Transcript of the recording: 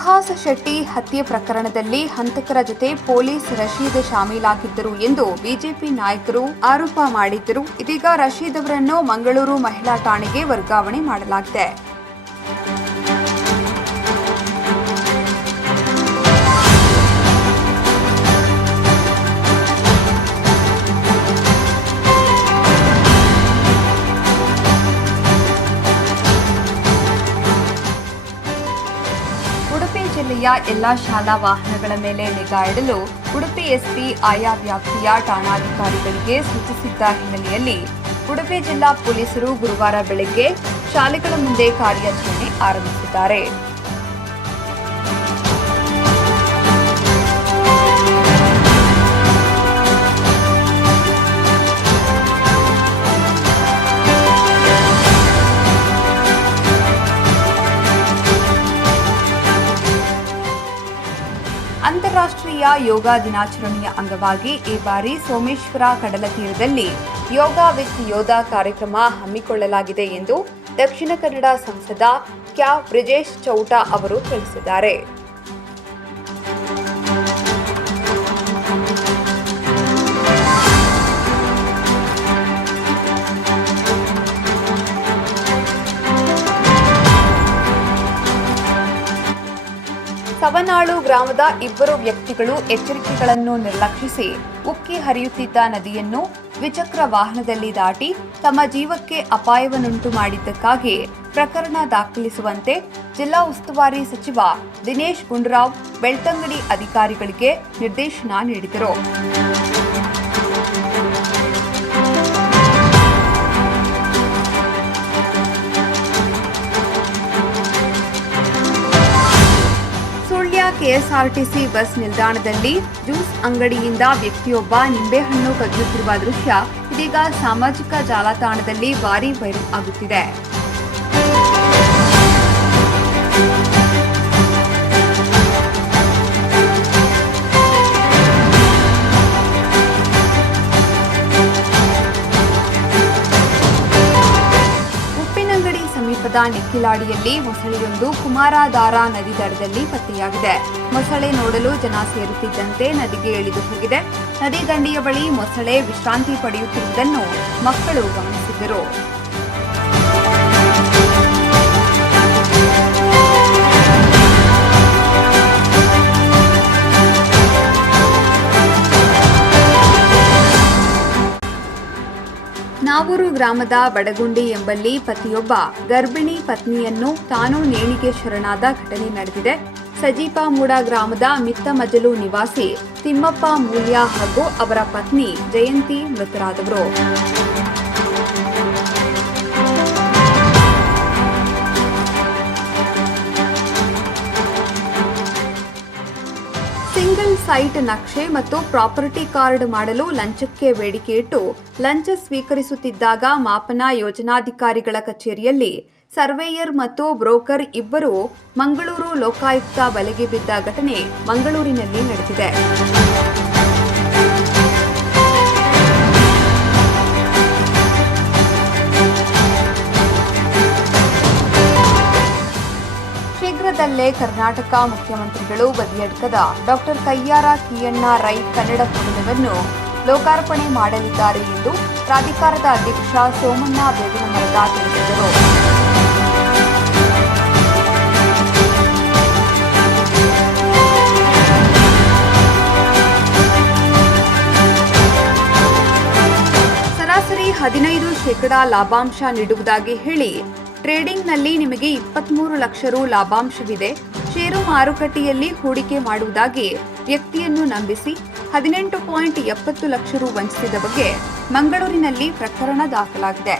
ಸುಹಾಸ್ ಶೆಟ್ಟಿ ಹತ್ಯೆ ಪ್ರಕರಣದಲ್ಲಿ ಹಂತಕರ ಜೊತೆ ಪೊಲೀಸ್ ರಶೀದ್ ಶಾಮೀಲಾಗಿದ್ದರು ಎಂದು ಬಿಜೆಪಿ ನಾಯಕರು ಆರೋಪ ಮಾಡಿದ್ದರು. ಇದೀಗ ರಶೀದ್ ಅವರನ್ನು ಮಂಗಳೂರು ಮಹಿಳಾ ಠಾಣೆಗೆ ವರ್ಗಾವಣೆ ಮಾಡಲಾಗಿದೆ. ಜಿಲ್ಲೆಯ ಎಲ್ಲಾ ಶಾಲಾ ವಾಹನಗಳ ಮೇಲೆ ನಿಗಾ ಇಡಲು ಉಡುಪಿ ಎಸ್ಪಿ ಆಯಾ ವ್ಯಾಪ್ತಿಯ ಠಾಣಾಧಿಕಾರಿಗಳಿಗೆ ಸೂಚಿಸಿದ್ದ ಹಿನ್ನೆಲೆಯಲ್ಲಿ ಉಡುಪಿ ಜಿಲ್ಲಾ ಪೊಲೀಸರು ಗುರುವಾರ ಬೆಳಗ್ಗೆ ಶಾಲೆಗಳ ಮುಂದೆ ಕಾರ್ಯಾಚರಣೆ ಆರಂಭಿಸಿದ್ದಾರೆ. ಅಂತಾರಾಷ್ಟ್ರೀಯ ಯೋಗ ದಿನಾಚರಣೆಯ ಅಂಗವಾಗಿ ಈ ಬಾರಿ ಸೋಮೇಶ್ವರ ಕಡಲ ತೀರದಲ್ಲಿ ಯೋಗ ವಿತ್ ಯೋಧ ಕಾರ್ಯಕ್ರಮ ಹಮ್ಮಿಕೊಳ್ಳಲಾಗಿದೆ ಎಂದು ದಕ್ಷಿಣ ಕನ್ನಡ ಸಂಸದ ಕ್ಯಾ ಬ್ರಿಜೇಶ್ ಚೌಟ ಅವರು ತಿಳಿಸಿದ್ದಾರೆ. ಸವನಾಳು ಗ್ರಾಮದ ಇಬ್ಬರು ವ್ಯಕ್ತಿಗಳು ಎಚ್ಚರಿಕೆಗಳನ್ನು ನಿರ್ಲಕ್ಷಿಸಿ ಉಕ್ಕಿ ಹರಿಯುತ್ತಿದ್ದ ನದಿಯನ್ನು ದ್ವಿಚಕ್ರ ವಾಹನದಲ್ಲಿ ದಾಟಿ ತಮ್ಮ ಜೀವಕ್ಕೆ ಅಪಾಯವನ್ನುಂಟು ಮಾಡಿದ್ದಕ್ಕಾಗಿ ಪ್ರಕರಣ ದಾಖಲಿಸುವಂತೆ ಜಿಲ್ಲಾ ಉಸ್ತುವಾರಿ ಸಚಿವ ದಿನೇಶ್ ಗುಂಡೂರಾವ್ ಬೆಳ್ತಂಗಡಿ ಅಧಿಕಾರಿಗಳಿಗೆ ನಿರ್ದೇಶನ ನೀಡಿದರು. ಕೆಎಸ್ಆರ್ಟಿಸಿ ಬಸ್ ನಿಲ್ದಾಣದಲ್ಲಿ ಜ್ಯೂಸ್ ಅಂಗಡಿಯಿಂದ ವ್ಯಕ್ತಿಯೊಬ್ಬ ನಿಂಬೆಹಣ್ಣು ಕದಿಯುತ್ತಿರುವ ದೃಶ್ಯ ಇದೀಗ ಸಾಮಾಜಿಕ ಜಾಲತಾಣದಲ್ಲಿ ಭಾರೀ ವೈರಲ್ ಆಗುತ್ತಿದೆ. ಸಮೀಪದ ನಿಕ್ಕಿಲಾಡಿಯಲ್ಲಿ ಮೊಸಳೆಯೊಂದು ಕುಮಾರಧಾರ ನದಿ ದಡದಲ್ಲಿ ಪತ್ತೆಯಾಗಿದೆ. ಮೊಸಳೆ ನೋಡಲು ಜನ ಸೇರುತ್ತಿದ್ದಂತೆ ನದಿಗೆ ಇಳಿದು ಹೋಗಿದೆ. ನದಿ ದಂಡೆಯ ಬಳಿ ಮೊಸಳೆ ವಿಶ್ರಾಂತಿ ಪಡೆಯುತ್ತಿರುವುದನ್ನು ಮಕ್ಕಳು ಗಮನಿಸಿದರು ನಾವೂರು ಗ್ರಾಮದ ಬಡಗುಂಡಿ ಎಂಬಲ್ಲಿ ಪತಿಯೊಬ್ಬ ಗರ್ಭಿಣಿ ಪತ್ನಿಯನ್ನು ತಾನು ನೇಣಿಗೆ ಶರಣಾದ ಘಟನೆ ನಡೆದಿದೆ. ಸಜೀಪಾಮೂಡ ಗ್ರಾಮದ ಮಿತ್ತಮಜಲು ನಿವಾಸಿ ತಿಮ್ಮಪ್ಪ ಮೂಲ್ಯ ಹಾಗೂ ಅವರ ಪತ್ನಿ ಜಯಂತಿ ಮೃತರಾದವರು. ಸೈಟ್ ನಕ್ಷೆ ಮತ್ತು ಪ್ರಾಪರ್ಟಿ ಕಾರ್ಡ್ ಮಾಡಲು ಲಂಚಕ್ಕೆ ಬೇಡಿಕೆ ಇಟ್ಟು ಲಂಚ ಸ್ವೀಕರಿಸುತ್ತಿದ್ದಾಗ ಮಾಪನ ಯೋಜನಾಧಿಕಾರಿಗಳ ಕಚೇರಿಯಲ್ಲಿ ಸರ್ವೇಯರ್ ಮತ್ತು ಬ್ರೋಕರ್ ಇಬ್ಬರು ಮಂಗಳೂರು ಲೋಕಾಯುಕ್ತ ಬಲೆಗೆ ಬಿದ್ದ ಘಟನೆ ಮಂಗಳೂರಿನಲ್ಲಿ ನಡೆದಿದೆ. ಶೀಘ್ರದಲ್ಲೇ ಕರ್ನಾಟಕ ಮುಖ್ಯಮಂತ್ರಿಗಳು ಬದಿಯಡ್ಕದ ಡಾಕ್ಟರ್ ಕಯ್ಯಾರ ಕಿಯಣ್ಣ ರೈ ಕನ್ನಡ ಭವನವನ್ನು ಲೋಕಾರ್ಪಣೆ ಮಾಡಲಿದ್ದಾರೆ ಎಂದು ಪ್ರಾಧಿಕಾರದ ಅಧ್ಯಕ್ಷ ಸೋಮಣ್ಣ ಬೇವಿನಮರದ ತಿಳಿಸಿದರು. ಸರಾಸರಿ ಹದಿನೈದು ಶೇಕಡಾ ಲಾಭಾಂಶ ನೀಡುವುದಾಗಿ ಹೇಳಿ ಟ್ರೇಡಿಂಗ್ನಲ್ಲಿ ನಿಮಗೆ ಇಪ್ಪತ್ಮೂರು ಲಕ್ಷ ರು ಲಾಭಾಂಶವಿದೆ. ಷೇರು ಮಾರುಕಟ್ಟೆಯಲ್ಲಿ ಹೂಡಿಕೆ ಮಾಡುವುದಾಗಿ ವ್ಯಕ್ತಿಯನ್ನು ನಂಬಿಸಿ ಹದಿನೆಂಟು ಪಾಯಿಂಟ್ ಎಪ್ಪತ್ತು ಲಕ್ಷ ರು ವಂಚಿಸಿದ ಬಗ್ಗೆ ಮಂಗಳೂರಿನಲ್ಲಿ ಪ್ರಕರಣ ದಾಖಲಾಗಿದೆ.